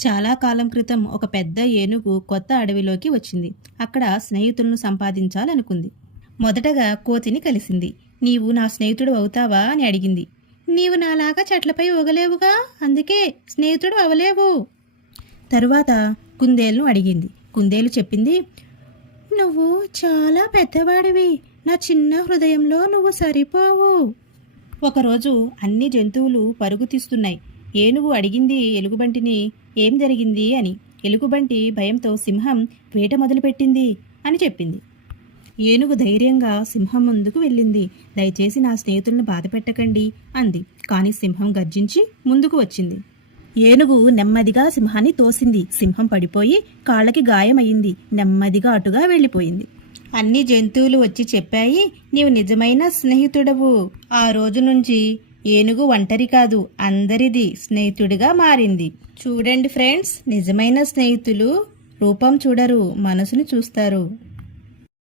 చాలా కాలం క్రితం ఒక పెద్ద ఏనుగు కొత్త అడవిలోకి వచ్చింది. అక్కడ స్నేహితులను సంపాదించాలనుకుంది. మొదటగా కోతిని కలిసింది. నీవు నా స్నేహితుడు అవుతావా అని అడిగింది. నీవు నాలాగా చెట్లపై ఊగలేవుగా, అందుకే స్నేహితుడు అవలేవు. తరువాత కుందేలును అడిగింది. కుందేలు చెప్పింది, నువ్వు చాలా పెద్దవాడివి, నా చిన్న హృదయంలో నువ్వు సరిపోవు. ఒకరోజు అన్ని జంతువులు పరుగు తీస్తున్నాయి. ఏనుగు అడిగింది ఎలుగుబంటిని, ఏం జరిగింది అని. ఎలుగుబంటి భయంతో సింహం వేట మొదలుపెట్టింది అని చెప్పింది. ఏనుగు ధైర్యంగా సింహం ముందుకు వెళ్ళింది. దయచేసి నా స్నేహితులను బాధపెట్టకండి అంది. కానీ సింహం గర్జించి ముందుకు వచ్చింది. ఏనుగు నెమ్మదిగా సింహాన్ని తోసింది. సింహం పడిపోయి కాళ్ళకి గాయమయ్యింది. నెమ్మదిగా అటుగా వెళ్ళిపోయింది. అన్ని జంతువులు వచ్చి చెప్పాయి, నీవు నిజమైన స్నేహితుడవు. ఆ రోజు నుంచి ఏనుగు ఒంటరి కాదు, అందరిది స్నేహితుడిగా మారింది. చూడండి ఫ్రెండ్స్, నిజమైన స్నేహితులు రూపం చూడరు, మనసుని చూస్తారు.